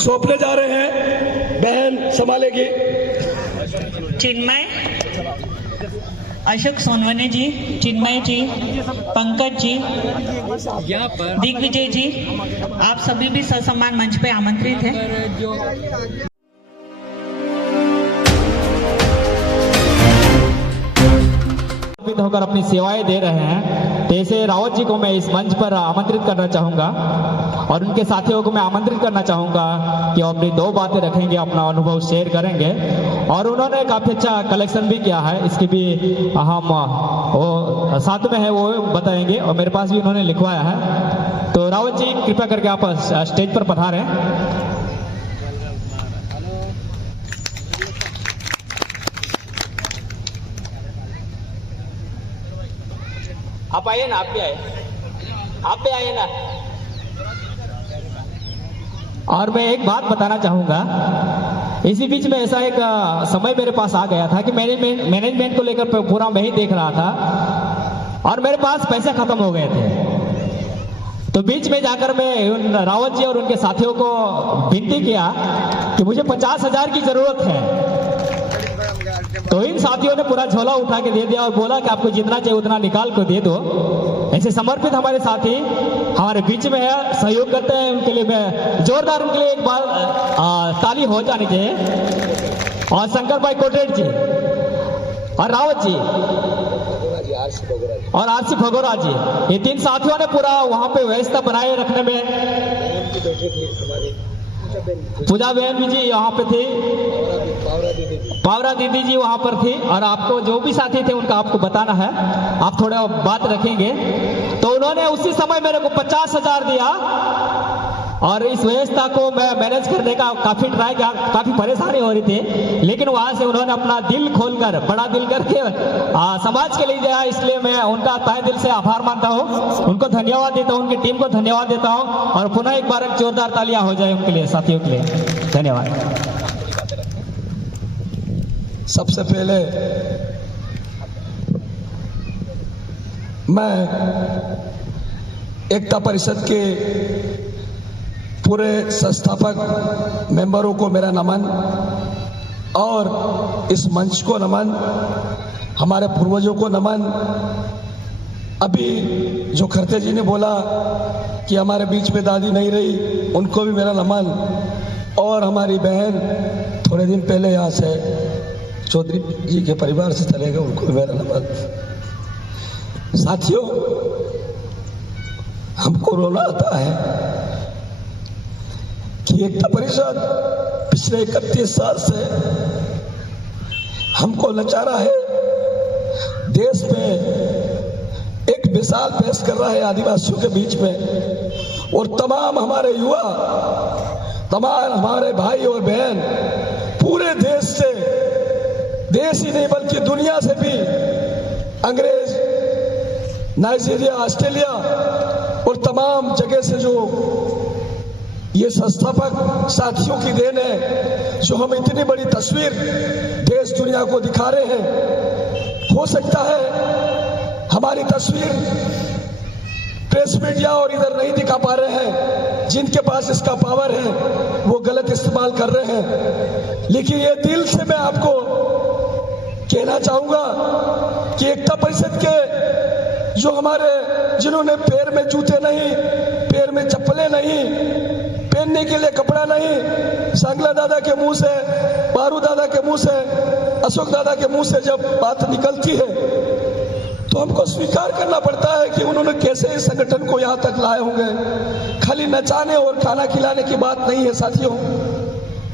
सौंपने जा रहे हैं, बहन संभालेगी। चिन्मय, अशोक सोनवने जी, चिन्मय जी, पंकज जी, दिग्विजय जी, आप सभी भी ससम्मान मंच पे आमंत्रित हैं। होकर अपनी सेवाएं दे रहे हैं, तो ऐसे रावत जी को मैं इस मंच पर आमंत्रित करना चाहूंगा और उनके साथियों को मैं आमंत्रित करना चाहूंगा कि वो अपनी 2 बातें रखेंगे, अपना अनुभव शेयर करेंगे। और उन्होंने काफी अच्छा कलेक्शन भी किया है, इसकी भी हम वो साथ में है वो बताएंगे और मेरे पास भी उन्होंने लिखवाया है। तो रावत जी कृपया करके आप स्टेज पर पधारें। आप आइए ना, आप भी आइए ना। और मैं एक बात बताना चाहूंगा, इसी बीच में ऐसा एक समय मेरे पास आ गया था कि मैनेजमेंट को लेकर पूरा मैं ही देख रहा था और मेरे पास पैसे खत्म हो गए थे। तो बीच में जाकर मैं रावत जी और उनके साथियों को विनती किया कि मुझे 50,000 की जरूरत है। तो इन साथियों ने पूरा झोला उठा के दे दिया और बोला कि आपको जितना चाहिए उतना निकाल कर दे दो। ऐसे समर्पित हमारे साथी हमारे बीच में है, सहयोग करते हैं, उनके लिए मैं जोरदार उनके लिए एक बार ताली हो जानी चाहिए। और शंकर भाई कोटेट जी और रावत जी और आरसी भगोरा जी, ये 3 साथियों ने पूरा वहां पे व्यवस्था बनाए रखने में। पूजा बहन भी जी यहाँ पे थी, पावरा दीदी जी वहां पर थी और आपको जो भी साथी थे उनका आपको बताना है, आप थोड़ा बात रखेंगे। तो उन्होंने उसी समय मेरे को 50,000 दिया और इस व्यवस्था को मैं मैनेज करने का काफी ट्राई किया, काफी परेशानी हो रही थी, लेकिन वहां से उन्होंने अपना दिल खोलकर, बड़ा दिल करके समाज के लिए दिया। इसलिए मैं उनका तहे दिल से आभार मानता हूं, उनको धन्यवाद देता हूं, उनकी टीम को धन्यवाद देता हूं और पुनः एक बार जोरदार तालियां हो जाए उनके लिए, साथियों के लिए। धन्यवाद। सबसे पहले मैं एकता परिषद के पूरे संस्थापक मेंबरों को मेरा नमन और इस मंच को नमन, हमारे पूर्वजों को नमन। अभी जो खरते जी ने बोला कि हमारे बीच में दादी नहीं रही, उनको भी मेरा नमन। और हमारी बहन थोड़े दिन पहले यहाँ से चौधरी जी के परिवार से चले गए, उनको भी मेरा नमन। साथियों, हमको रोना आता है कि एकता परिषद पिछले 31 साल से हमको लाचारा है। देश में एक मिसाल पेश कर रहा है आदिवासियों के बीच में, और तमाम हमारे युवा, तमाम हमारे भाई और बहन पूरे देश से, देश ही नहीं बल्कि दुनिया से भी, अंग्रेज, नाइजीरिया, ऑस्ट्रेलिया और तमाम जगह से जो ये संस्थापक साथियों की देन है, जो हम इतनी बड़ी तस्वीर देश दुनिया को दिखा रहे हैं। हो सकता है हमारी तस्वीर प्रेस मीडिया और इधर नहीं दिखा पा रहे हैं, जिनके पास इसका पावर है वो गलत इस्तेमाल कर रहे हैं। लेकिन ये दिल से मैं आपको कहना चाहूंगा कि एकता परिषद के जो हमारे, जिन्होंने पैर में जूते नहीं, पैर में चप्पलें नहीं, पहनने के लिए कपड़ा नहीं, सांगला दादा के मुंह से, पारू दादा के मुंह से, अशोक दादा के मुंह से जब बात निकलती है तो हमको स्वीकार करना पड़ता है कि उन्होंने कैसे इस संगठन को यहाँ तक लाए होंगे। खाली नचाने और खाना खिलाने की बात नहीं है साथियों।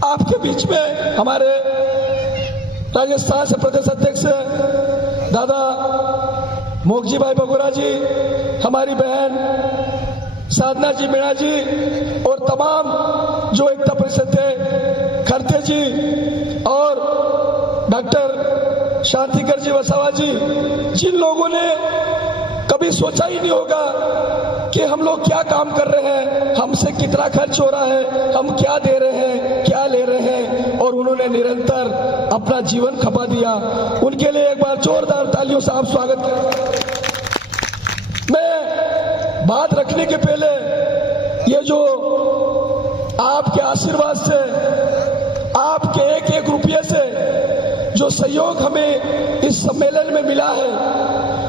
आपके बीच में हमारे राजस्थान से प्रदेश अध्यक्ष दादा मोगजी भाई बगोरा जी, हमारी बहन साधना जी मीणा जी और तमाम जो एकता परिषद थे, खरते जी और डॉक्टर शांतिकर जी वसावा जी, जिन लोगों ने कभी सोचा ही नहीं होगा कि हम लोग क्या काम कर रहे हैं, हमसे कितना खर्च हो रहा है, हम क्या दे रहे हैं, क्या ले रहे हैं, और उन्होंने निरंतर अपना जीवन खपा दिया। उनके लिए एक बार जोरदार तालियों से आप स्वागत करें। मैं बात रखने के पहले ये जो आपके आशीर्वाद से, आपके एक एक रुपये से जो सहयोग हमें इस सम्मेलन में मिला है,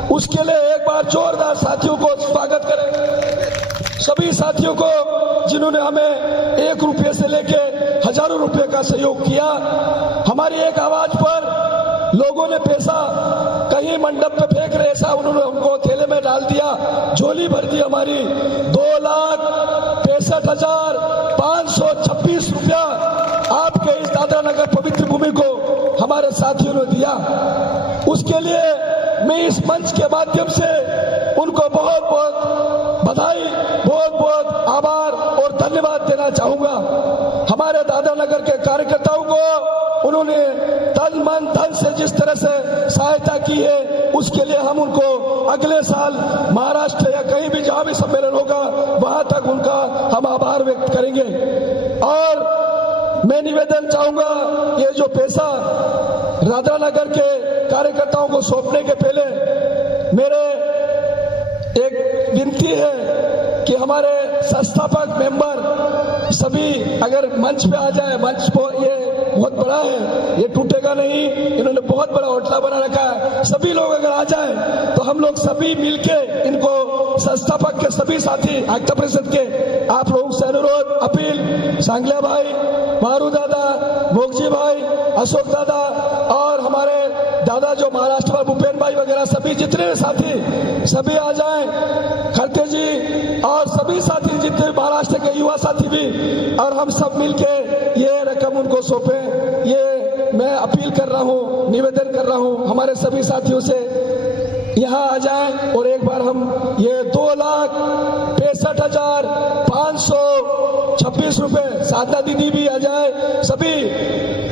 उसके लिए एक बार जोरदार साथियों को स्वागत करें। सभी साथियों को जिन्होंने हमें 1 रुपये से लेके हजारों रुपये का सहयोग किया। हमारी एक आवाज पर लोगों ने पैसा कहीं मंडप पे फेंक रहे, ऐसा उन्होंने हमको थैले में डाल दिया, झोली भर दी हमारी। 2,65,526 रुपया आपके इस दादरा नगर पवित्र भूमि को हमारे साथियों ने दिया। उसके लिए मैं इस मंच के माध्यम से उनको बहुत बहुत बधाई, बहुत बहुत आभार और धन्यवाद देना चाहूंगा। हमारे दादरा नगर के कार्यकर्ताओं को उन्होंने तन मन धन से जिस तरह से सहायता की है, उसके लिए हम उनको अगले साल महाराष्ट्र या कहीं भी जहां भी सम्मेलन होगा वहां तक उनका हम आभार व्यक्त करेंगे। और मैं निवेदन चाहूंगा, ये जो पैसा दादरा नगर के कार्यकर्ताओं को सौंपने के पहले मेरे एक विनती है कि हमारे संस्थापक मेंबर सभी अगर मंच पे आ जाए, मंच को ये बहुत बड़ा है, ये टूटेगा नहीं, इन्होंने बहुत बड़ा होटला बना रखा है। सभी लोग अगर आ जाए तो हम लोग सभी मिलके इनको, संस्थापक के सभी साथी आयुक्त परिषद के, आप लोगों से अनुरोध, अपील, सांगल्या भाई, मारू दादा, मोगजी भाई, अशोक दादा और हमारे दादा जो महाराष्ट्र में भूपेन भाई वगैरह सभी जितने साथी सभी आ जाएं, खड़के जी और सभी साथी जितने महाराष्ट्र के युवा साथी भी, और हम सब मिलके ये रकम उनको सौंपे। ये मैं अपील कर रहा हूँ, निवेदन कर रहा हूँ हमारे सभी साथियों से, यहाँ आ जाएं और एक बार हम ये 2,65,526 रुपए, साधना दीदी भी आ जाए सभी,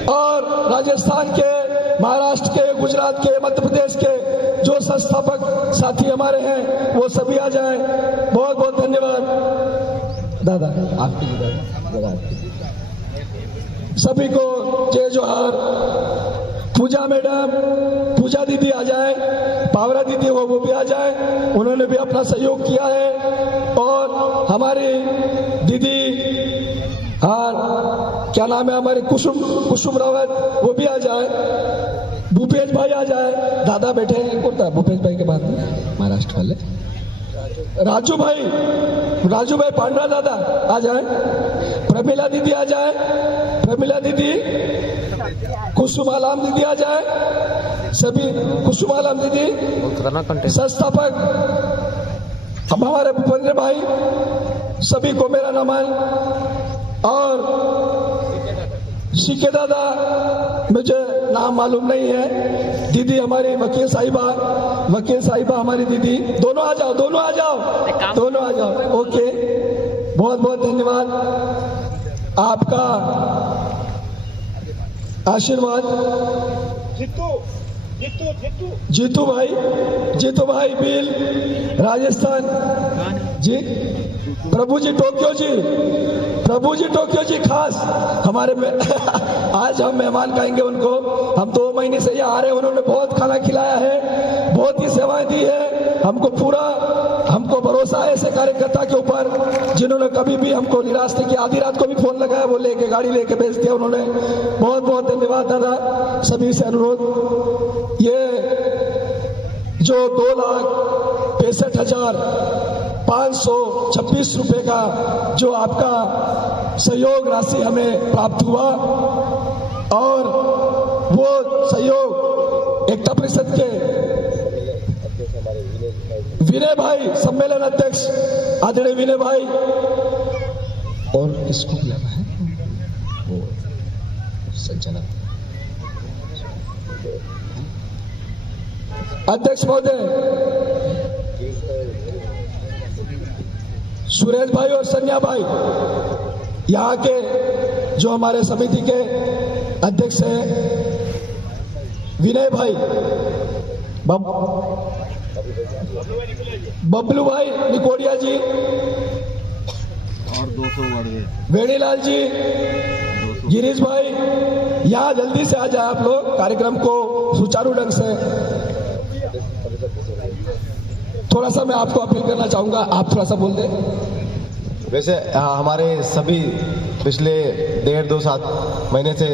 और राजस्थान के, महाराष्ट्र के, गुजरात के, मध्य प्रदेश के जो संस्थापक साथी हमारे हैं वो सभी आ जाएं। बहुत बहुत धन्यवाद दादा, आपकी सभी को जय जोहार। पूजा मैडम, पूजा दीदी आ जाए, पावरा दीदी वो भी आ जाए, उन्होंने भी अपना सहयोग किया है। और हमारी दीदी, हाँ क्या नाम है, हमारी कुसुम रावत, वो भी आ जाए। भूपेश भाई आ जाए, दादा बैठे हैं, कौन था भूपेश भाई के बाद में महाराष्ट्र वाले, राजू भाई पांडा दादा आ जाए। प्रमिला दीदी आ जाए, प्रमिला दीदी, कुसुमालाम दीदी आ जाए, सभी कुसुमालाम दीदी, संस्थापक हमारे भूपेंद्र भाई, सभी को मेरा नमन। और सीके दादा, मुझे नाम मालूम नहीं है, दीदी हमारी वकील साहिबा हमारी दीदी, दोनों आ जाओ, दोनों आ जाओ। ओके, बहुत बहुत धन्यवाद, आपका आशीर्वाद। जीतू भाई बिल, राजस्थान जी, प्रभु जी टोक्यो जी खास हमारे में आज हम मेहमान कहेंगे उनको। हम 2 महीने से यहाँ आ रहे हैं, उन्होंने बहुत खाना खिलाया है, बहुत ही सेवाएं दी है हमको भरोसा है ऐसे कार्यकर्ता के ऊपर जिन्होंने कभी भी हमको निराश नहीं किया। आधी रात को भी फोन लगाया, वो लेके गाड़ी लेके भेज दिया उन्होंने। बहुत बहुत धन्यवाद दादा, सभी से अनुरोध, ये जो 2,65,526 रुपए का जो आपका सहयोग राशि हमें प्राप्त हुआ, और वो सहयोग एकता परिषद के विनय भाई, सम्मेलन अध्यक्ष आदरणीय विनय भाई, और किसको बुलाना है, वो संचालक अध्यक्ष महोदय सुरेश भाई और सन्या भाई, यहाँ के जो हमारे समिति के अध्यक्ष हैं विनय भाई, बबलू भाई निकोड़िया जी, और 200 वेणीलाल जी, गिरीश भाई, यहाँ जल्दी से आ जाए आप लोग, कार्यक्रम को सुचारू ढंग से। थोड़ा सा मैं आपको अपील करना चाहूंगा, आप थोड़ा सा बोल दें। वैसे हमारे सभी पिछले 1.5-2 महीने से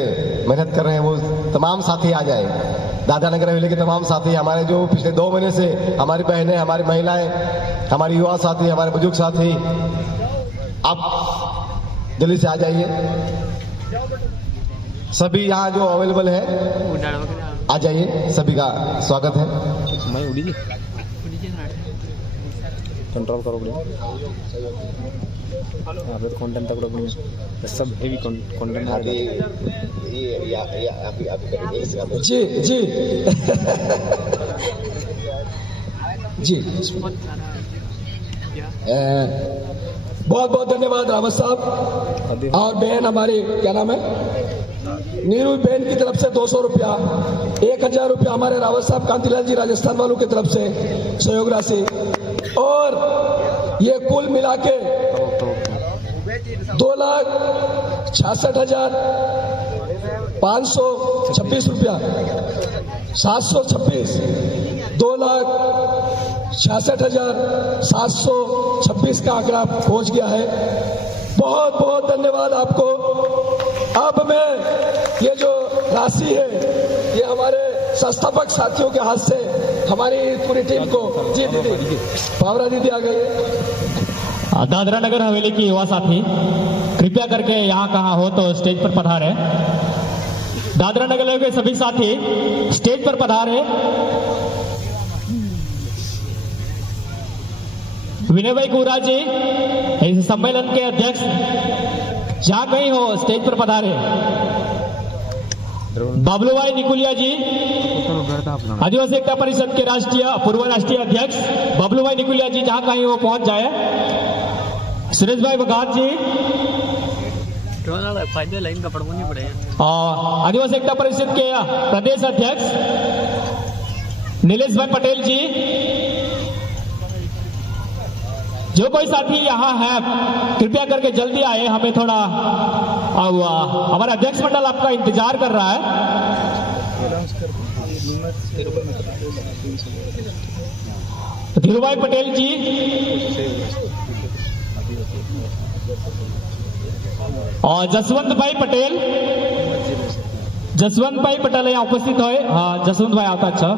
मेहनत कर रहे हैं, वो तमाम साथी आ जाए। दादरा नगर हवेली के तमाम साथी, हमारे जो पिछले 2 महीने से हमारी बहनें, हमारी महिलाएं, हमारे युवा साथी, हमारे बुजुर्ग साथी, आप जल्दी से आ जाइए। सभी यहाँ जो अवेलेबल है आ जाइए, सभी का स्वागत है। कंट्रोल करो कंटेंट तक सब हेवी कंटेंट जी जी जी बहुत बहुत धन्यवाद रावत साहब। और बहन हमारी क्या नाम है, नीरू बहन की तरफ से 200 रुपया, 1000 रुपया हमारे रावत साहब कांतिलाल जी राजस्थान वालों की तरफ से सहयोग राशि, और ये कुल मिला के 2,66,526 रुपया, 726, 2,66,726 का आंकड़ा पहुंच गया है। बहुत बहुत धन्यवाद आपको। अब मैं ये जो राशि है ये हमारे संस्थापक साथियों के हाथ से हमारी पूरी टीम को, जी दीदी, पावरा दीदी आ गई। दादरा नगर हवेली की युवा साथी कृपया करके यहाँ कहाँ हो तो स्टेज पर पधारे। दादरा नगर के सभी साथी स्टेज पर पधारे। विनय भाई कोरा जी इस सम्मेलन के अध्यक्ष जहाँ कहीं हो स्टेज पर पधारे। बाबलू भाई निकुलिया जी आदिवासी एकता परिषद के पूर्व राष्ट्रीय अध्यक्ष बाबलू भाई निकुलिया जी जहाँ कहीं वो पहुंच जाए। सुरेश भाई बघाट जी लाइन का पढ़ना नहीं पड़ेगा। और आदिवासी एकता परिषद के प्रदेश अध्यक्ष नीलेश भाई पटेल जी। जो कोई साथी यहाँ है कृपया करके जल्दी आए, हमें थोड़ा हमारा अध्यक्ष मंडल आपका इंतजार कर रहा है। धीरू भाई पटेल जी, और जसवंत भाई पटेल यहाँ उपस्थित हो। हाँ जसवंत भाई आता। अच्छा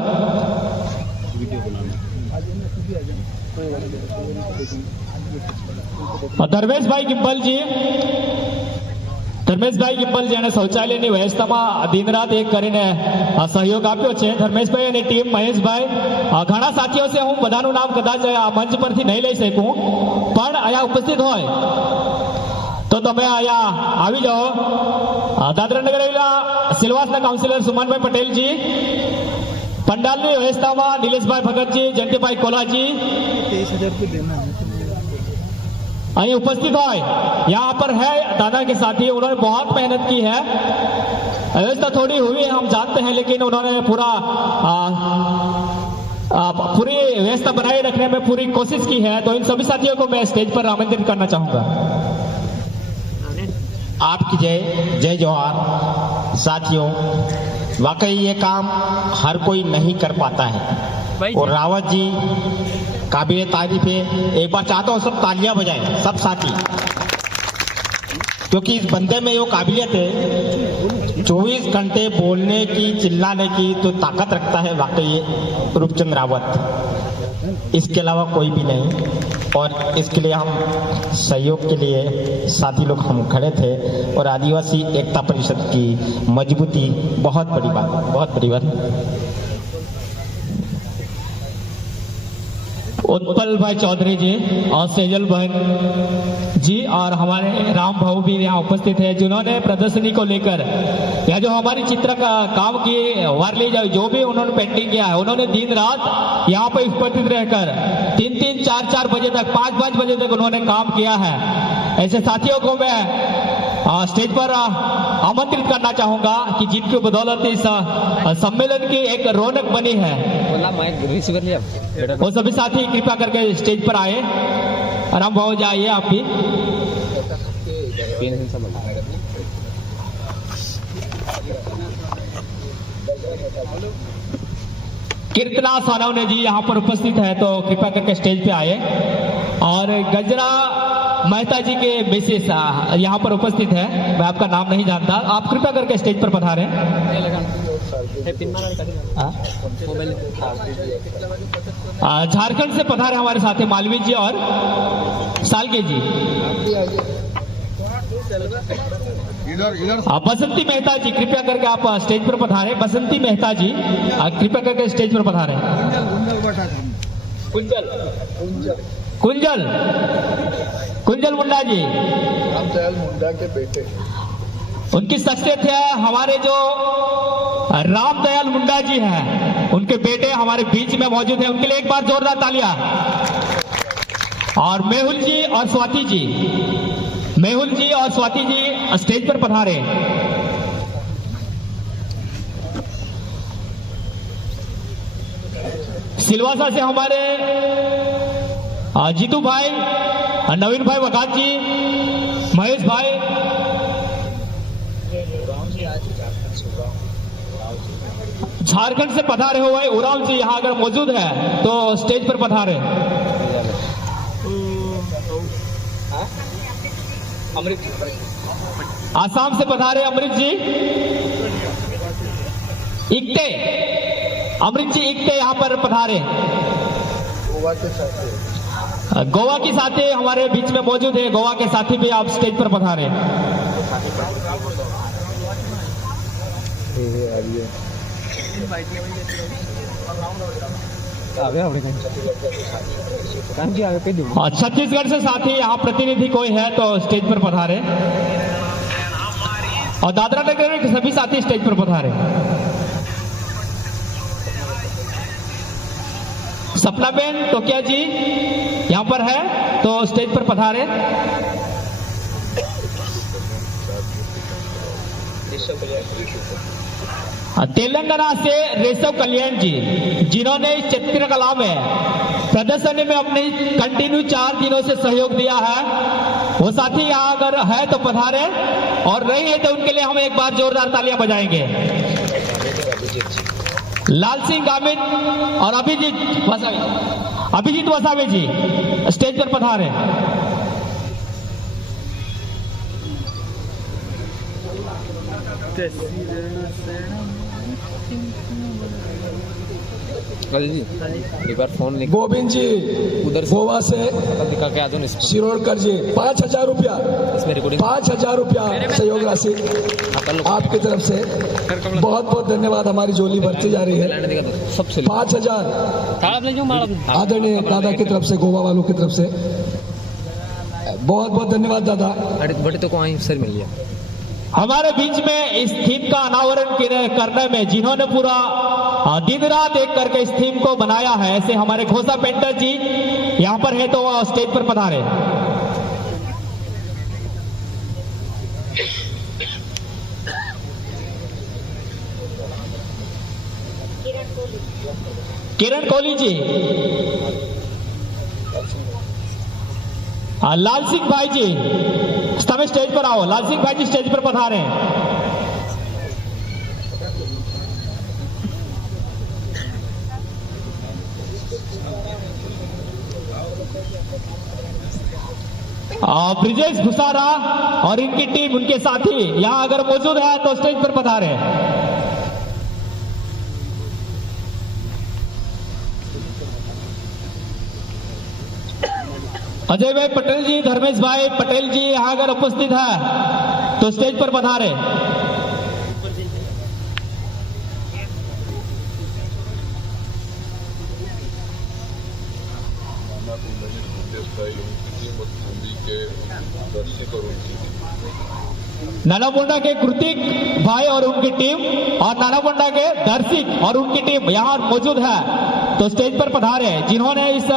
धर्मेश भाई गिम्बल जी અને શૌચાલયની વ્યવસ્થામાં દિન રાત એક કરીને સહયોગ આપ્યો છે। ધર્મેશભાઈ અને ટીમ મહેશભાઈ, ઘણા સાથીઓ છે, હું બધાનું નામ કદાચ આ મંચ પરથી નહીં લઈ શકું, પણ અહીંયા ઉપસ્થિત હોય તો તમે અહીંયા આવી જાઓ। દાદરા નગર હવેલીના સિલવાસના કાઉન્સિલર સુમનભાઈ પટેલજી, पंडालની વ્યવસ્થામાં નિલેશભાઈ ભગતજી, જયંતિભાઈ કોલાજી અહીં उपस्थित हो। यहाँ पर है दादा के साथी, उन्होंने बहुत मेहनत की है। व्यवस्था थोड़ी हुई है हम जानते हैं, लेकिन उन्होंने पूरी व्यवस्था बनाए रखने में पूरी कोशिश की है। तो इन सभी साथियों को मैं स्टेज पर आमंत्रित करना चाहूंगा। आपकी जय जय जोहार। साथियों, वाकई ये काम हर कोई नहीं कर पाता है और रावत जी काबिल तारीफ है। एक बार चाहता हूँ सब तालियां बजाएं, सब साथी, क्योंकि इस बंदे में ये काबिलियत है 24 घंटे बोलने की, चिल्लाने की तो ताकत रखता है वाकई ये रूपचंद रावत, इसके अलावा कोई भी नहीं। और इसके लिए हम सहयोग के लिए साथी लोग हम खड़े थे और आदिवासी एकता परिषद की मजबूती बहुत बड़ी बात, बहुत बड़ी बात। उत्पल भाई चौधरी जी और सेजल बहन जी और हमारे राम भाऊ भी यहाँ उपस्थित है, जिन्होंने प्रदर्शनी को लेकर या जो हमारी चित्र का काम किए वारली जो भी उन्होंने पेंटिंग किया है, उन्होंने दिन रात यहाँ पर उपस्थित रहकर 3-3, 4-4 बजे तक, 5-5 बजे तक उन्होंने काम किया है। ऐसे साथियों को मैं स्टेज पर आमंत्रित करना चाहूंगा कि जिनकी बदौलत इस सम्मेलन की एक रौनक बनी है। वो सभी साथी कृपया करके स्टेज पर आए। राम भाव जी आइए आप भी। कीर्तना सोनवने जी यहाँ पर उपस्थित है तो कृपया करके स्टेज पे आए। और गजरा मेहता जी के मिसेस यहाँ पर उपस्थित है। मैं आपका नाम नहीं जानता, आप कृपया करके स्टेज पर पधारें। झारखंड से पधारे हमारे साथी मालवीय जी और सालगे जी। बसंती मेहता जी कृपया करके आप स्टेज पर पधारें। बसंती मेहता जी कृपया करके स्टेज पर पधारें। कुंजल मुंडा जी, रामदयाल मुंडा के बेटे, उनकी शख्सियत है हमारे जो रामदयाल मुंडा जी हैं, उनके बेटे हमारे बीच में मौजूद हैं। उनके लिए एक बार जोरदार तालियां। और मेहुल जी और स्वाति जी, मेहुल जी और स्वाति जी स्टेज पर पधारे। सिलवासा से हमारे जीतू भाई, नवीन भाई वकात जी, महेश भाई, झारखंड से पधारे हुए उराव जी यहाँ अगर मौजूद है तो स्टेज पर पधारे। आसाम से पधारे अमृत जी इक्ते, अमृत जी इक्ते यहाँ पर पधारे। गोवा के साथी हमारे बीच में मौजूद है, गोवा के साथी भी आप स्टेज पर पधारे। छत्तीसगढ़ से साथी यहाँ प्रतिनिधि कोई है तो स्टेज पर पधारे। और दादरा नगर के सभी साथी स्टेज पर पधारे। सपना बेन टोकिया जी यहाँ पर है तो स्टेज पर पधारे। तेलंगाना से रेशव कल्याण जी, जिन्होंने इस चित्रकला में प्रदर्शनी में अपनी कंटिन्यू 4 दिनों से सहयोग दिया है, वो साथी यहाँ अगर है तो पधारे, और नहीं है तो उनके लिए हम एक बार जोरदार तालियां बजाएंगे। लाल सिंह गामित और अभिजीत वसावे जी स्टेज पर पधारे। एक बार फोन लेके गोविंद जी उधर से गोवा से दिखा के आ जाओ। शिरोडकर जी 5,000 रुपया, इसमें रिकॉर्डिंग 5,000 रुपया सहयोग राशि आपकी तरफ से बहुत बहुत धन्यवाद। हमारी झोली बढ़ती जा रही है। सबसे 5,000 आदरणीय दादा की तरफ से, गोवा वालों की तरफ से बहुत बहुत धन्यवाद दादा। बड़े तो को सर मिल गया। हमारे बीच में इस थीम का अनावरण करने में जिन्होंने पूरा दिन रात एक करके इस थीम को बनाया है, ऐसे हमारे घोषा पेंटर जी यहाँ पर है तो स्टेज पर पधारे। किरण कोहली जी, लाल सिंह भाई जी समय स्टेज पर आओ। लाल सिंह भाई जी स्टेज पर पधारे। ब्रिजेश भुसारा और इनकी टीम, उनके साथी यहां अगर मौजूद है तो स्टेज पर पधारे। अजय भाई पटेल जी, धर्मेश भाई पटेल जी यहाँ अगर उपस्थित है तो स्टेज पर पधारे। नानामुंडा के कृतिक भाई और उनकी टीम और नानामुंडा के दर्शिक और उनकी टीम यहाँ मौजूद है तो स्टेज पर पधारे, जिन्होंने इस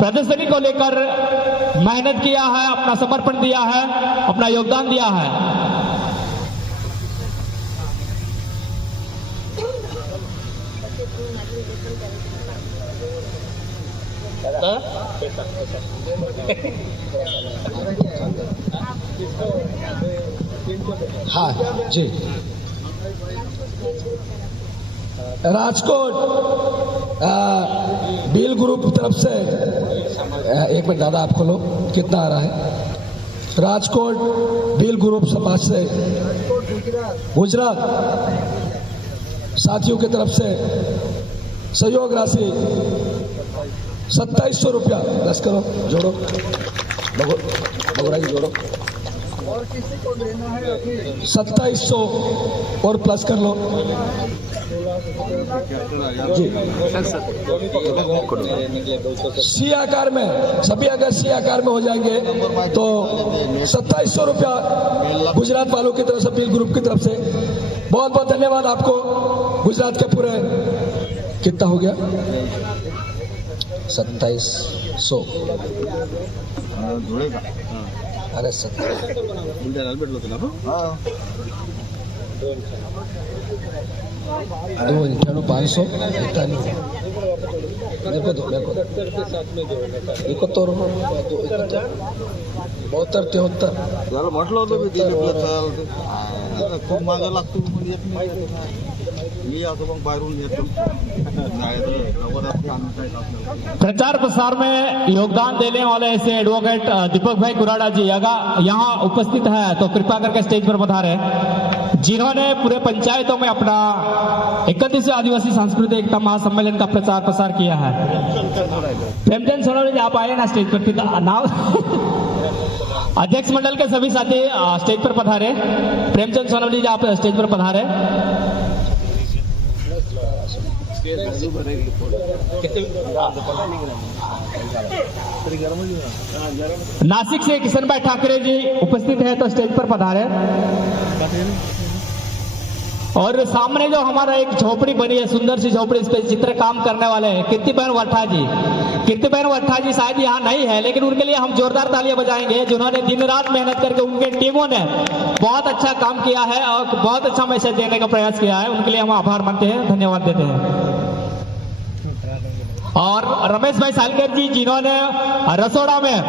प्रदर्शनी को लेकर मेहनत किया है, अपना समर्पण दिया है, अपना योगदान दिया है। हाँ जी, राजकोट बील ग्रुप तरफ से एक मिनट दादा आप खोलो कितना आ रहा है। राजकोट भील ग्रुप समाज से गुजरात साथियों की तरफ से सहयोग राशि 2700 रुपया प्लस करो, जोड़ो बगुराई जोड़ो, 2700 और प्लस कर लो जी। सी आकार में सभी अगर सी आकार में हो जाएंगे तो 2700 रुपया गुजरात वालों की तरफ से, भील ग्रुप की तरफ से बहुत बहुत धन्यवाद आपको। गुजरात के पूरे कितना हो गया 2700 अरे 500 देखो तो मेरे को 71 खूप मागे लागतो मी असं मग बाहेरून येतो प्रचार प्रसार में योगदान देने वाले ऐसे एडवोकेट दीपक भाई कुराड़ा जी यहाँ उपस्थित है तो कृपया करके स्टेज पर पधारे, जिन्होंने पूरे पंचायतों में अपना 31वें आदिवासी सांस्कृतिक एकता महासम्मेलन का प्रचार प्रसार किया है। प्रेमचंद सोनवणे जी आप आए ना स्टेज पर, नाम अध्यक्ष मंडल के सभी साथी स्टेज पर पधारे। प्रेमचंद सोनवणे जी आप स्टेज पर पधारे। नासिक से किशन भाई ठाकरे जी उपस्थित है तो स्टेज पर पधारे। और सामने जो हमारा एक झोपड़ी बनी है, सुंदर सी झोपड़ी, इस पे चित्र काम करने वाले हैं कीर्तिबेन वट्ठा जी। कीर्तिबेन वट्ठा जी शायद यहाँ नहीं है, लेकिन उनके लिए हम जोरदार तालियां बजाएंगे, जिन्होंने दिन रात मेहनत करके उनके टीमों ने बहुत अच्छा काम किया है और बहुत अच्छा मैसेज देने का प्रयास किया है। उनके लिए हम आभार मानते हैं, धन्यवाद देते हैं। और रमेश भाई सालकर जी, जिन्होंने रसोड़ा में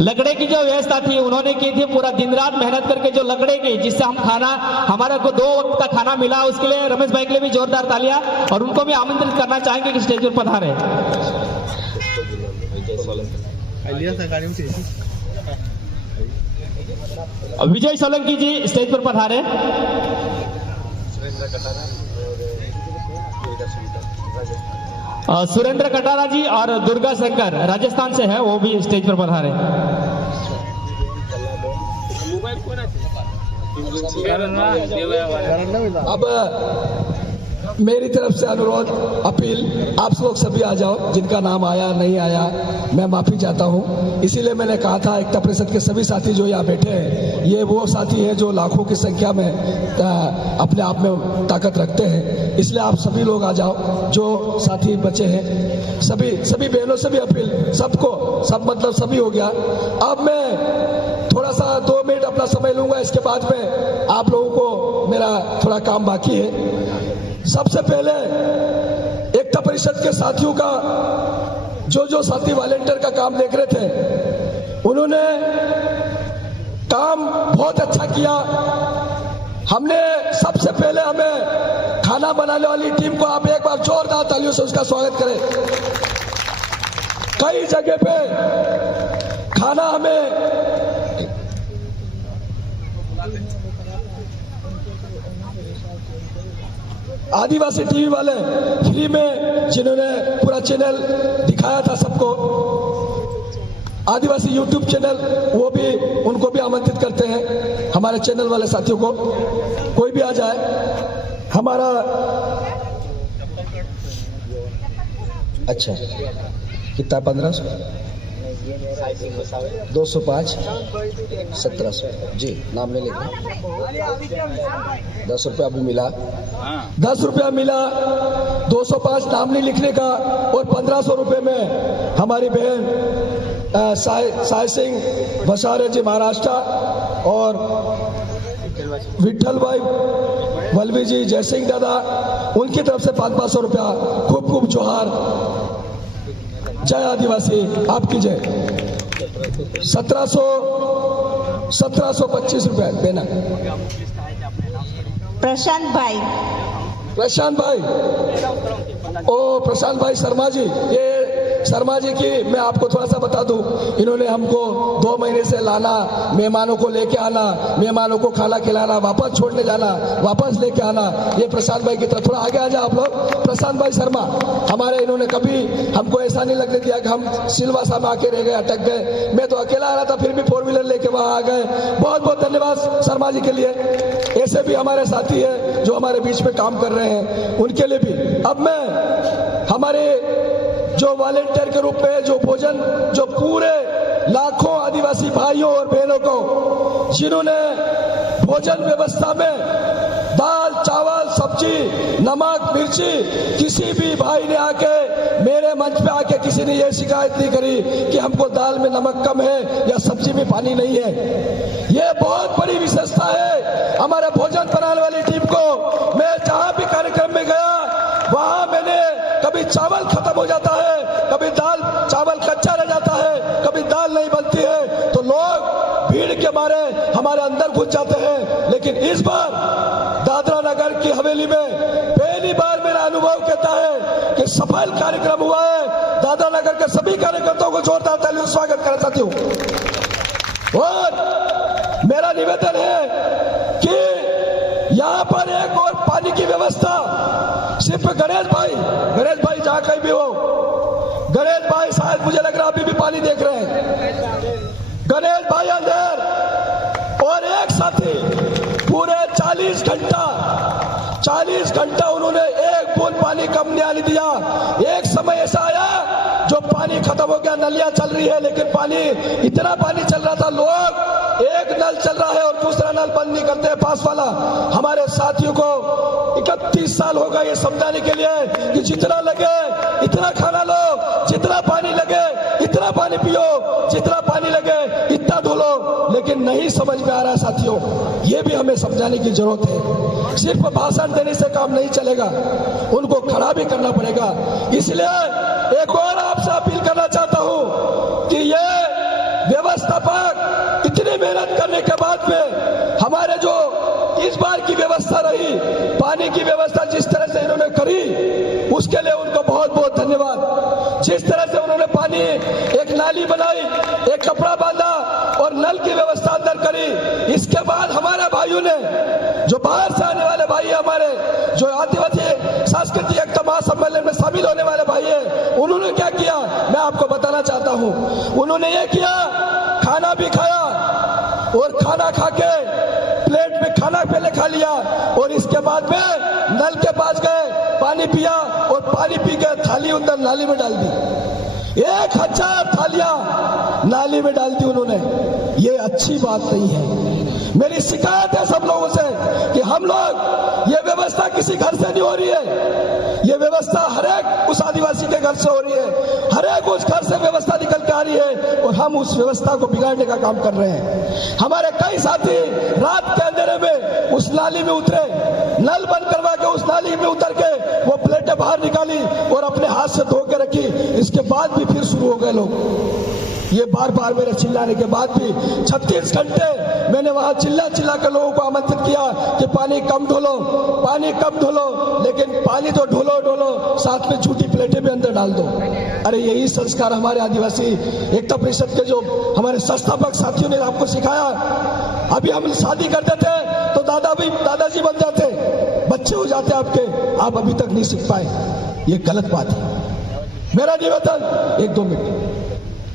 लकड़े की जो व्यवस्था थी उन्होंने की थी, पूरा दिन रात मेहनत करके जो लकड़े की जिससे हम खाना, हमारे को 2 वक्त का खाना मिला, उसके लिए रमेश भाई के लिए भी जोरदार तालियां। और उनको भी आमंत्रित करना चाहेंगे कि स्टेज पर पधारे। विजय सोलंकी जी स्टेज पर पधारे। सुरेंद्र कटारा जी और दुर्गा शंकर राजस्थान से है, वो भी स्टेज पर पधारे। अब मेरी तरफ से अनुरोध, अपील, आप लोग सभी आ जाओ। जिनका नाम आया नहीं आया मैं माफी चाहता हूँ। इसीलिए मैंने कहा था एकता परिषद के सभी साथी जो यहाँ बैठे हैं, ये वो साथी हैं जो लाखों की संख्या में अपने आप में ताकत रखते हैं। इसलिए आप सभी लोग आ जाओ, जो साथी बचे हैं, सभी बहनों से भी अपील, सबको, सब मतलब सभी हो गया। अब मैं थोड़ा सा 2 मिनट अपना समय लूंगा, इसके बाद में आप लोगों को मेरा थोड़ा काम बाकी है। सबसे पहले एकता परिषद के साथियों का, जो साथी वॉलेंटियर का काम देख रहे थे, उन्होंने काम बहुत अच्छा किया। हमने सबसे पहले हमें खाना बनाने वाली टीम को आप एक बार जोरदार तालियों से उसका स्वागत करें। कई जगह पे खाना हमें आदिवासी टीवी वाले फ्री में, जिन्होंने पूरा चैनल दिखाया था सबको, आदिवासी यूट्यूब चैनल, वो भी, उनको भी आमंत्रित करते हैं हमारे चैनल वाले साथियों को। कोई भी आ जाए। हमारा अच्छा कितना 1500 205 1700 जी, नाम ले लेंगे। 10 रुपया भी मिला, 10 रुपया मिला, 205 नाम नहीं लिखने का, और 1500 रुपये में हमारी बहन साय सिंह भसारे जी महाराष्ट्र, और विठल भाई वल्लभी जी, जय सिंह दादा, उनकी तरफ से 500 रुपया। खूब खूब जोहार। जय आदिवासी, आपकी जय। 1725 रुपए देना। प्रशांत भाई ओ प्रशांत भाई शर्मा जी, ये शर्मा जी की मैं आपको थोड़ा सा बता दूं, इन्होंने हमको 2 महीने से लाना, मेहमानों को लेके आना, मेहमानों को खाना खिलाना, वापस छोड़ने जाना, वापस लेके आना। ये प्रशांत भाई की तरफ थोड़ा आगे आ जाओ आप लोग। प्रशांत भाई शर्मा हमारे, इन्होंने कभी हमको ऐसा नहीं लगने दिया कि हम सिलवासा में आके रह गए, अटक गए। मैं तो अकेला आ रहा था, फिर भी 4 व्हीलर लेके वहां आ गए। बहुत बहुत धन्यवाद शर्मा जी के लिए। ऐसे भी हमारे साथी है जो हमारे बीच में काम कर रहे हैं, उनके लिए भी। अब मैं हमारे जो वॉलेंटियर के रूप में जो भोजन, जो पूरे लाखों आदिवासी भाइयों और बहनों को जिन्होंने भोजन व्यवस्था में दाल चावल सब्जी नमक मिर्ची, किसी भी भाई ने आके मेरे मंच पे आके किसी ने ये शिकायत नहीं करी कि हमको दाल में नमक कम है या सब्जी में पानी नहीं है। ये बहुत बड़ी विशेषता है हमारे भोजन बनाने वाली टीम को। मैं जहां भी कार्यक्रम में गया वहां मैंने कभी चावल खत्म हो जाता है, कभी दाल चावल कच्चा रह जाता है, कभी दाल नहीं बनती है, तो लोग भीड़ के मारे हमारे अंदर घुस जाते हैं। लेकिन इस बार दादरा नगर की हवेली में पहली बार मेरा अनुभव कहता है कि सफल कार्यक्रम हुआ है। दादरा नगर के सभी कार्यकर्ताओं को जोरदार तालियों से स्वागत करना चाहती हूँ। और मेरा निवेदन है कि यहाँ पर एक और पानी की व्यवस्था सिर्फ गणेश भाई जहाँ कहीं भी हो, गणेश भाई शायद मुझे लग रहा अभी भी पानी देख रहे हैं, गणेश भाई अंदर और एक साथी पूरे 40 घंटा उन्होंने एक बूंद पानी कम नहीं आने दिया। एक समय ऐसा आया जो पानी खत्म हो गया, नलियां चल रही है लेकिन पानी, इतना पानी चल रहा था, लोग एक नल चल रहा है और दूसरा नल बंद नहीं करते पास वाला। हमारे साथियों को 31 साल हो गए ये समझाने के लिए कि जितना लगे इतना खाना लो, जितना पानी लगे इतना पानी पियो, जितना पानी लगे इतना धुलो, लेकिन नहीं समझ में आ रहा है साथियों। ये भी हमें समझाने की जरूरत है। सिर्फ भाषण देने से काम नहीं चलेगा, उनको खड़ा भी करना पड़ेगा। इसलिए एक और आपसे अपील करना चाहता हूं कि ये व्यवस्थापक इतनी मेहनत करने के बाद में हमारे जो इस बार की व्यवस्था रही, पानी की व्यवस्था जिस तरह से इन्होंने करी, उसके लिए उनको बहुत बहुत धन्यवाद। जिस तरह से उन्होंने पानी, एक नाली बनाई, एक कपड़ा बांधा और नल की व्यवस्था अंदर करी। इसके बाद हमारे भाइयों ने, जो बाहर से आने वाले भाई है, हमारे जो आदिवासी सांस्कृतिक एकता महासम्मेलन में शामिल होने वाले भाई है, उन्होंने क्या किया मैं आपको बताना चाहता हूं। उन्होंने ये किया, खाना भी खाया और खाना खा के प्लेट में खाना पहले खा लिया और इसके बाद में नल के पास गए, पानी पिया और पानी पी के थाली उधर नाली में डाल दी। 1000 थालियां नाली में डाल दी उन्होंने। ये अच्छी बात नहीं है। मेरी शिकायत है सब लोगों से कि हम लोग, ये व्यवस्था किसी घर से नहीं हो रही है, ये व्यवस्था हर एक उस आदिवासी के घर से हो रही है, हर एक उस घर से व्यवस्था निकल के आ रही है और हम उस व्यवस्था को बिगाड़ने का काम कर रहे हैं। हमारे कई साथी रात के अंधेरे में उस नाली में उतरे, नल बंद करवा के उस नाली में उतर के वो प्लेटें बाहर निकाली और अपने हाथ से धो के रखी। इसके बाद भी फिर शुरू हो गए लोग। ये बार बार मेरे चिल्लाने के बाद भी 36 घंटे मैंने वहां चिल्ला के लोगों को आमंत्रित किया कि पानी कम ढोलो, पानी कम ढोलो, लेकिन पानी तो ढोलो, साथ में झूठी प्लेटें भी अंदर डाल दो। अरे यही संस्कार हमारे आदिवासी एकता परिषद के जो हमारे संस्थापक साथियों ने आपको सिखाया। अभी हम शादी करते थे तो दादाजी बन जाते, बच्चे हो जाते आपके, आप अभी तक नहीं सीख पाए। ये गलत बात है। मेरा निवेदन, 1-2 मिनट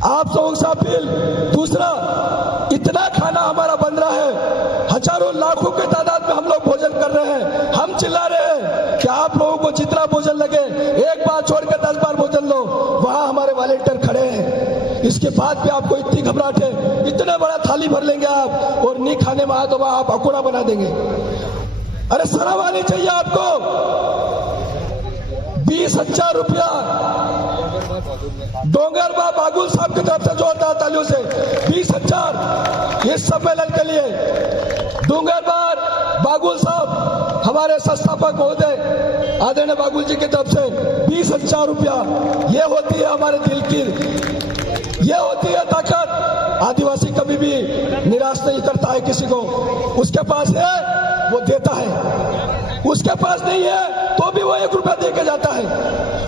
आप सबों से अपील। दूसरा, इतना खाना हमारा बन रहा है, हजारों लाखों के तादाद में हम लोग भोजन कर रहे हैं। हम चिल्ला रहे हैं कि आप लोगों को जितना भोजन लगे, एक बार छोड़ के 10 बार भोजन लो। वहां हमारे वॉलेंटियर खड़े हैं, इसके बाद भी आपको इतनी घबराहट है, इतना बड़ा थाली भर लेंगे आप और नहीं खाने में आए तो वहां आप अकोड़ा बना देंगे। अरे शर्म आनी चाहिए आपको। 20,000 रुपया डोंगरबा बागुल साहब की तरफ से जोरदार तालियों से 20,000 इस सम्मेलन के लिए। डोंगरबार बागुल साहब हमारे संस्थापक महोदय आदरणीय बागुल जी की तरफ से 20,000 रुपया। ये होती है हमारे दिल की, ये होती है ताकत। आदिवासी कभी भी निराश नहीं करता है किसी को, उसके पास है वो देता है। उसके पास नहीं है तो भी वो 1 रुपया दे के जाता है,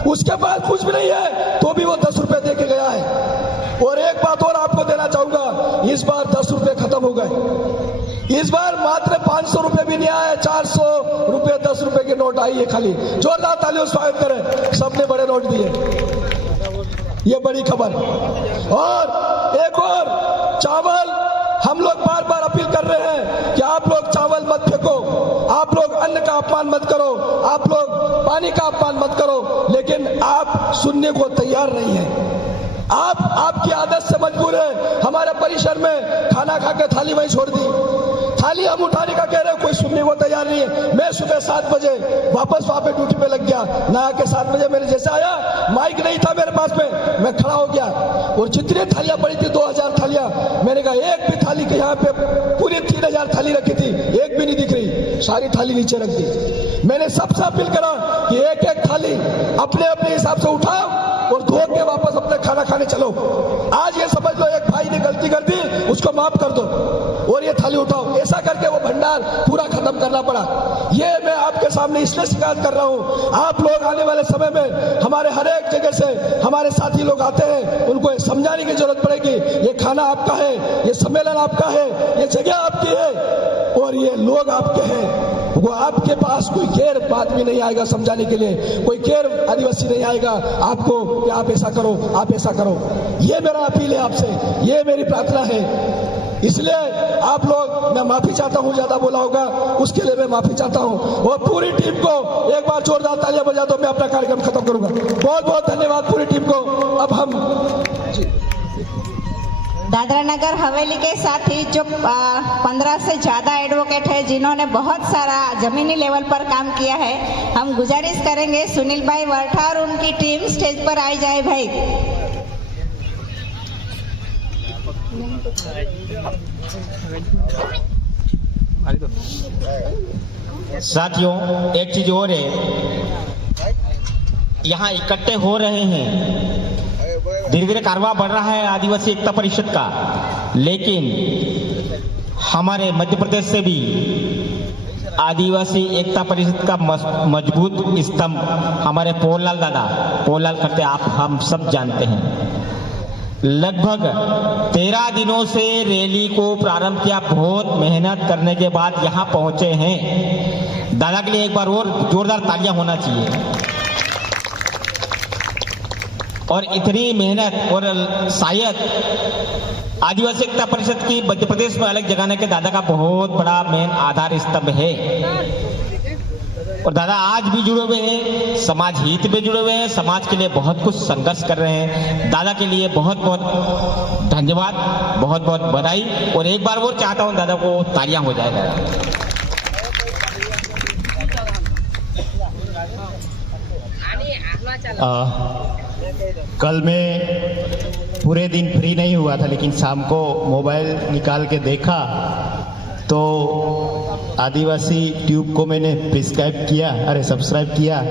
उसके पास कुछ भी नहीं है तो भी वो 10 रुपये दे के गया है। और एक बात और आपको देना चाहूंगा, इस बार 10 रुपये खत्म हो गए। इस बार मात्र 500 रुपये भी नहीं आए, 400 रुपये 10 रुपये के नोट आई है खाली। जोरदार तालियों से स्वागत करें, सबने बड़े नोट दिए, ये बड़ी खबर। और एक और, चावल, हम लोग बार बार अपील कर रहे हैं कि आप लोग चावल मत फेंको, आप लोग अन्न का अपमान मत करो, आप लोग पानी का अपमान मत करो, लेकिन आप सुनने को तैयार नहीं है। आप आपकी आदत से मजबूर है। हमारे परिसर में खाना खा के थाली वहीं छोड़ दी, थाली हम उठाने का कह रहे हैं, कोई सुनने को तैयार नहीं है। मैं सुबह 7 बजे वापस वहां पे ड्यूटी पे लग गया, नहा के 7 बजे मेरे जैसे आया, माइक नहीं था मेरे पास में, मैं खड़ा हो गया और जितनी थालियां पड़ी थी 2000 थालियां, मैंने कहा एक भी थाली के यहाँ पे पूरी 3000 थाली रखी थी, एक भी नहीं दिख रही, सारी थाली नीचे रख दी। मैंने सबसे अपील करा कि एक एक थाली अपने अपने हिसाब से उठाओ और धो के वापस अपने खाना खाने चलो। आज ये समझ लो एक भाई ने गलती कर दी, उसको माफ कर दो और ये थाली उठाओ। ऐसा करके वो भंडार पूरा खत्म करना पड़ा। ये मैं आपके सामने इसलिए शिकायत कर रहा हूँ, आप लोग आने वाले समय में हमारे हर एक जगह से हमारे साथी लोग आते हैं, उनको समझाने की जरूरत पड़ेगी, ये खाना आपका है, ये सम्मेलन आपका है, ये जगह आपकी है और ये लोग आपके हैं। वो आपके पास कोई गैर आदमी नहीं आएगा समझाने के लिए, कोई गैर आदिवासी नहीं आएगा आपको कि आप ऐसा करो, आप ऐसा करो। ये मेरा अपील है आपसे, ये मेरी प्रार्थना है। इसलिए आप लोग, मैं माफी चाहता हूं, ज्यादा बोला होगा उसके लिए मैं माफी चाहता हूं। और पूरी टीम को एक बार जोरदार तालियां बजा दो, मैं अपना कार्यक्रम खत्म करूंगा। बहुत बहुत धन्यवाद पूरी टीम को। अब हम दादरा नगर हवेली के साथ ही जो 15 से ज़्यादा एडवोकेट है जिन्होंने बहुत सारा जमीनी लेवल पर काम किया है, हम गुजारिश करेंगे सुनील भाई वर्ठा और उनकी टीम स्टेज पर आई जाए भाई। साथियों, एक चीज और है, यहाँ इकट्ठे हो रहे हैं, धीरे धीरे कारवां बढ़ रहा है आदिवासी एकता परिषद का, लेकिन हमारे मध्य प्रदेश से भी आदिवासी एकता परिषद का मजबूत स्तंभ हमारे पोललाल दादा, पोललाल करते आप हम सब जानते हैं। लगभग 13 दिनों से रैली को प्रारंभ किया, बहुत मेहनत करने के बाद यहाँ पहुंचे हैं। दादा के लिए एक बार और जोरदार तालियां होना चाहिए। और इतनी मेहनत, और शायद आदिवासी एकता परिषद की मध्य प्रदेश में अलग जगाने के दादा का बहुत बड़ा मेन आधार स्तंभ है। और दादा आज भी जुड़े हुए हैं, समाज हित में जुड़े हुए हैं, समाज के लिए बहुत कुछ संघर्ष कर रहे हैं। दादा के लिए बहुत बहुत धन्यवाद, बहुत बहुत बधाई। और एक बार वो चाहता हूँ दादा को तालियां हो जाए दादा। कल मैं पूरे दिन फ्री नहीं हुआ था, लेकिन शाम को मोबाइल निकाल के देखा तो आदिवासी ट्यूब को मैंने सब्सक्राइब किया।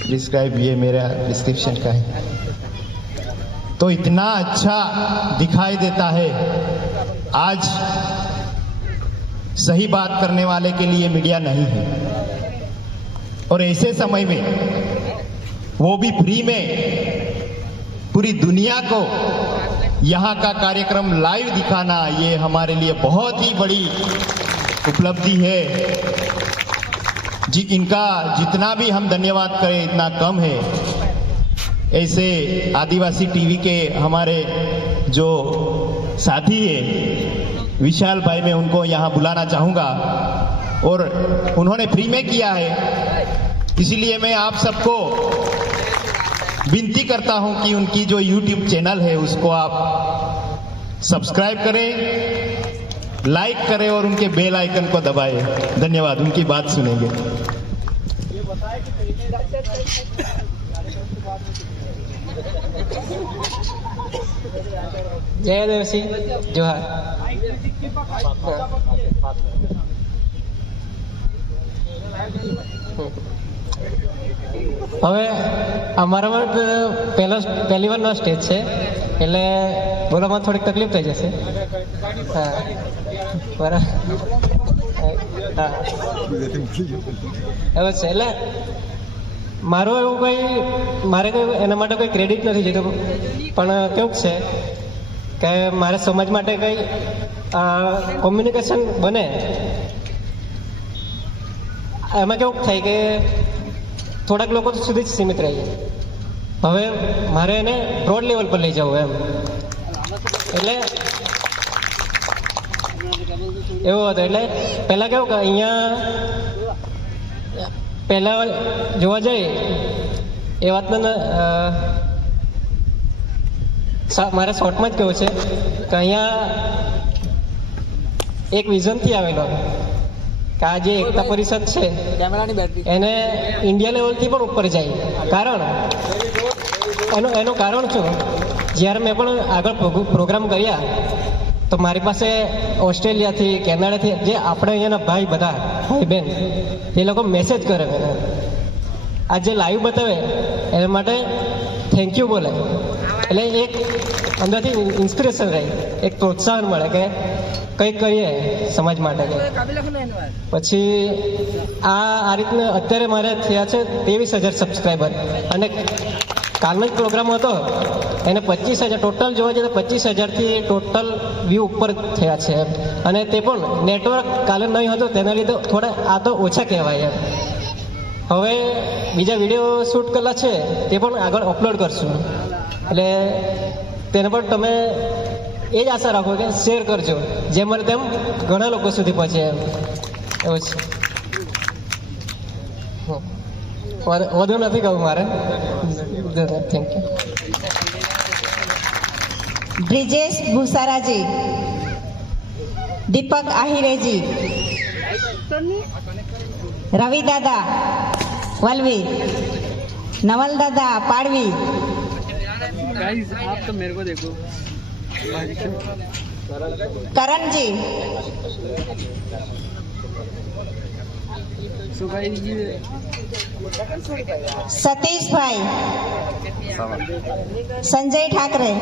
प्रिस्क्राइब ये मेरा डिस्क्रिप्शन का है, तो इतना अच्छा दिखाई देता है। आज सही बात करने वाले के लिए मीडिया नहीं है, और ऐसे समय में वो भी फ्री में पूरी दुनिया को यहाँ का कार्यक्रम लाइव दिखाना, ये हमारे लिए बहुत ही बड़ी उपलब्धि है। इनका जितना भी हम धन्यवाद करें इतना कम है। ऐसे आदिवासी टीवी के हमारे जो साथी है विशाल भाई, मैं उनको यहाँ बुलाना चाहूँगा, और उन्होंने फ्री में किया है, इसलिए मैं आप सबको विनती करता हूं कि उनकी जो YouTube चैनल है उसको आप सब्सक्राइब करें, लाइक करें और उनके बेल आइकन को दबाएं। धन्यवाद। उनकी बात सुनेंगे। जय आदिवासी, जोहार। હવે અમારામાં પહેલી વારનો સ્ટેજ છે, એટલે બોલવામાં થોડીક તકલીફ થઈ જશે. હા બરાબર. હા એવું છે. એટલે મારો એવું મારે કોઈ એના માટે કોઈ ક્રેડિટ નથી લીધું, પણ કેવું છે કે મારે સમાજ માટે કંઈ કોમ્યુનિકેશન બને એમાં કેવું થાય કે થોડાક લોકો સુધી જ સીમિત રહીએ. હવે મારે એને બ્રોડ લેવલ પર લઈ જવું એમ. એટલે એવું હતું. એટલે પહેલાં કેવું કે અહીંયા પહેલાં જોવા જઈએ એ વાતને મારે શોર્ટમાં જ કહેવું છે કે અહીંયા એક વિઝનથી આવેલો કે આ જે એકતા પરિષદ છે એને ઇન્ડિયા લેવલથી પણ ઉપર જાય. કારણ એનું કારણ શું, જ્યારે મેં પણ આગળ પ્રોગ્રામ કર્યા તો મારી પાસે ઓસ્ટ્રેલિયાથી, કેનેડાથી જે આપણે અહીંયાના ભાઈ બધા ભાઈ બહેન એ લોકો મેસેજ કરે મને, આ જે લાઈવ બતાવે એના માટે થેન્ક યુ બોલે. એટલે એક અંદરથી ઇન્સ્પિરેશન રહે, એક પ્રોત્સાહન મળે કે કંઈક કરીએ સમાજ માટે. પછી આ રીતના અત્યારે મારે થયા છે 23,000 સબસ્ક્રાઈબર, અને કાલનો જ પ્રોગ્રામ હતો એને 25,000 ટોટલ જોવા જઈએ તો 25,000થી ટોટલ વ્યૂ ઉપર થયા છે. અને તે પણ નેટવર્ક કાલે નહીં હતું તેના લીધે થોડા આ તો ઓછા કહેવાય એમ. હવે બીજા વિડીયો શૂટ કરેલા છે તે પણ આગળ અપલોડ કરશું. એટલે તેને પણ તમે એ જ આશા રાખો કે શેર કરજો, જેમ મને તેમ ઘણા લોકો સુધી પહોંચે એમ. એવું છે. વધુ નથી કહું મારે. Thank you. ब्रिजेश भूसारा जी, दीपक आहिरे जी, रवि दादा वलवी, नवल दादा पाड़वी, गाइस आप तो मेरे को देखो, करण जी, सतीश भाई, संजय ठाकरे,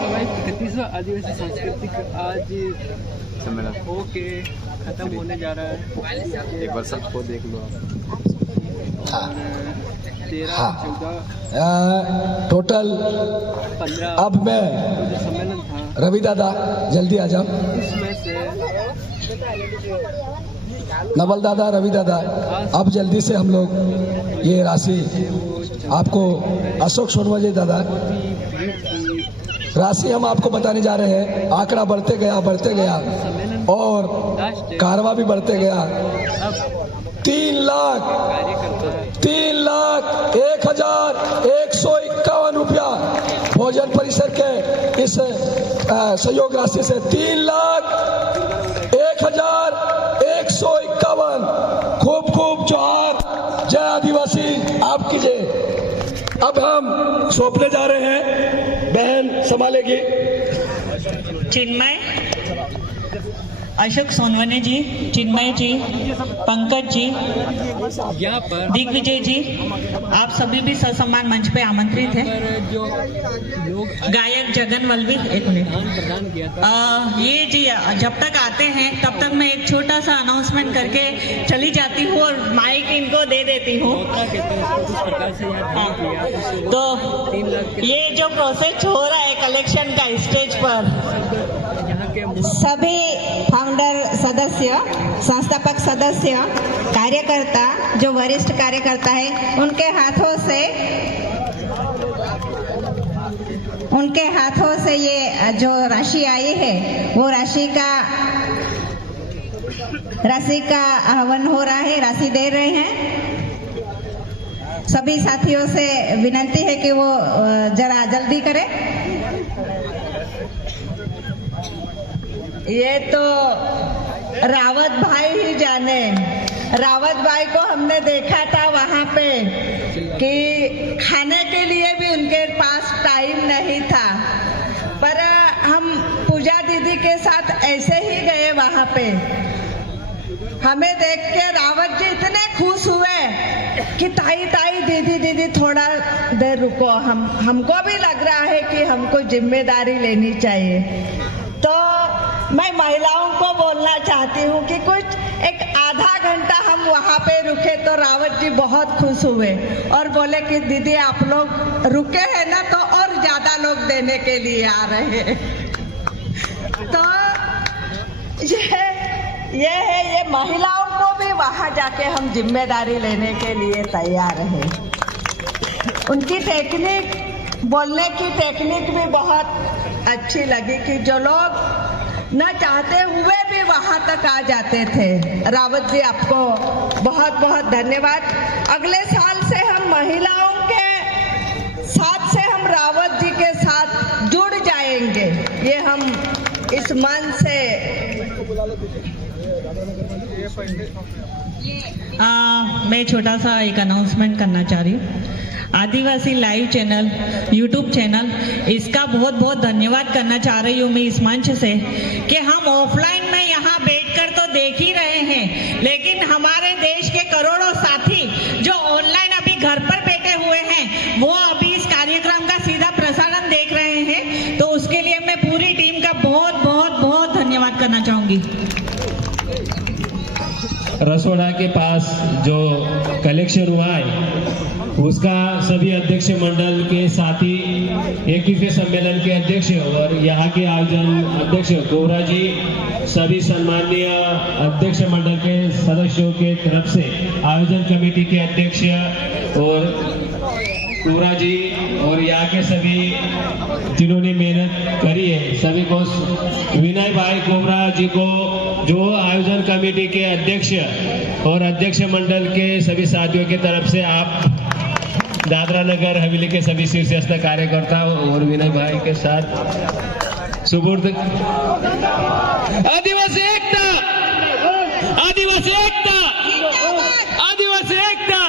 आदिवासी सांस्कृतिक आज सम्मेलन ओके खत्म होने जा रहा है. एक बार सबको देख लो. 13, 14 टोटल 15. अब मैं सम्मेलन था रवि दादा जल्दी आ जाओ. उसमें से नवल दादा, रवि दादा, अब जल्दी से हम लोग ये राशि आपको, अशोक सोनवजे दादा, राशि हम आपको बताने जा रहे हैं. आंकड़ा बढ़ते गया और कारवा भी बढ़ते गया. 3,01,151 रुपया भोजन परिसर के इस सहयोग राशि से 3,01,151. खूब खूब जोहार. जय आदिवासी आपकी जय. अब हम सौंपने जा रहे हैं, बहन संभालेगी. चिन्मय, अशोक सोनवने जी, चिन्मय जी, पंकज जी, यहाँ पर दिग्विजय जी, आप सभी भी ससम्मान मंच पे आमंत्रित हैं. जो लोग गायक जगन वल्लवी, एक मिनट. प्रदान किया था ये जी जब तक आते हैं तब तक मैं एक छोटा सा अनाउंसमेंट करके चली जाती हूँ और माइक इनको दे देती हूँ. इस प्रकार से यहाँ किया. तो ये जो प्रोसेस हो रहा है कलेक्शन का स्टेज पर, यहाँ के सभी फाउंडर सदस्य, संस्थापक सदस्य, कार्यकर्ता, जो वरिष्ठ कार्यकर्ता है, उनके हाथों से ये जो राशि आई है वो राशि का आहवान हो रहा है, राशि दे रहे हैं. सभी साथियों से विनती है कि वो जरा जल्दी करें. ये तो रावत भाई ही जाने. रावत भाई को हमने देखा था वहाँ पे कि खाने के लिए भी उनके पास टाइम नहीं था, पर हम पूजा दीदी के साथ ऐसे ही गए वहाँ पे. हमें देख के रावत जी इतने खुश हुए कि ताई ताई, दीदी दीदी, थोड़ा देर रुको, हमको भी लग रहा है कि हमको जिम्मेदारी लेनी चाहिए. तो मैं महिलाओं को बोलना चाहती हूँ कि कुछ एक आधा घंटा हम वहाँ पे रुके तो रावत जी बहुत खुश हुए और बोले कि दीदी आप लोग रुके हैं ना तो और ज्यादा लोग देने के लिए आ रहे हैं। तो ये महिलाओं को भी वहाँ जाके हम जिम्मेदारी लेने के लिए तैयार हैं। उनकी टेक्निक, बोलने की टेक्निक भी बहुत अच्छी लगी कि जो लोग न चाहते हुए भी वहां तक आ जाते थे। रावत जी आपको बहुत बहुत धन्यवाद। अगले साल से हम महिलाओं के साथ से हम रावत जी के साथ जुड़ जाएंगे, ये हम इस मन से। मैं छोटा सा एक अनाउंसमेंट करना चाह रही हूँ। आदिवासी लाइव चैनल, यूट्यूब चैनल, इसका बहुत बहुत धन्यवाद करना चाह रही हूँ मैं इस मंच से कि हम ऑफलाइन में यहाँ बैठकर तो देख ही रहे हैं, लेकिन हमारे देश के करोड़ों साथी जो ऑनलाइन अभी घर पर बैठे हुए हैं वो अभी इस कार्यक्रम का सीधा प्रसारण देख रहे हैं। तो उसके लिए मैं पूरी टीम का बहुत बहुत बहुत धन्यवाद करना चाहूंगी। रसोड़ा के पास जो कलेक्शन हुआ है उसका सभी अध्यक्ष मंडल के साथी, 21वें सम्मेलन के अध्यक्ष और यहाँ के आयोजन अध्यक्ष गौरा जी, सभी सम्माननीय अध्यक्ष मंडल के सदस्यों के तरफ से आयोजन कमेटी के अध्यक्ष और गौरा जी और यहाँ के सभी जिन्होंने मेहनत करी है सभी को, विनय भाई कोबरा जी को जो आयोजन कमेटी के अध्यक्ष और अध्यक्ष मंडल के सभी साथियों की तरफ से आप दादरा नगर हवेली के सभी शीर्षस्थ कार्यकर्ता और विनय भाई के साथ सुपुर्द। आदिवासी एकता, आदिवासी एकता, आदिवासी एकता,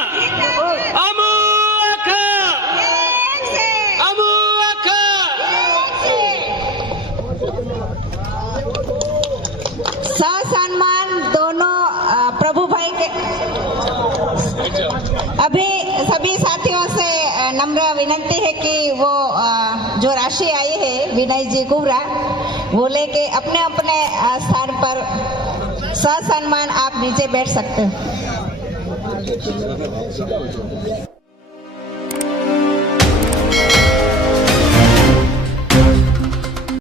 ससम्मान दोनों प्रभु भाई के। अभी सभी साथियों से नम्र विनती है कि वो जो राशि आई है विनय जी कुबरा वो लेके अपने अपने स्थान पर ससम्मान आप नीचे बैठ सकते हो।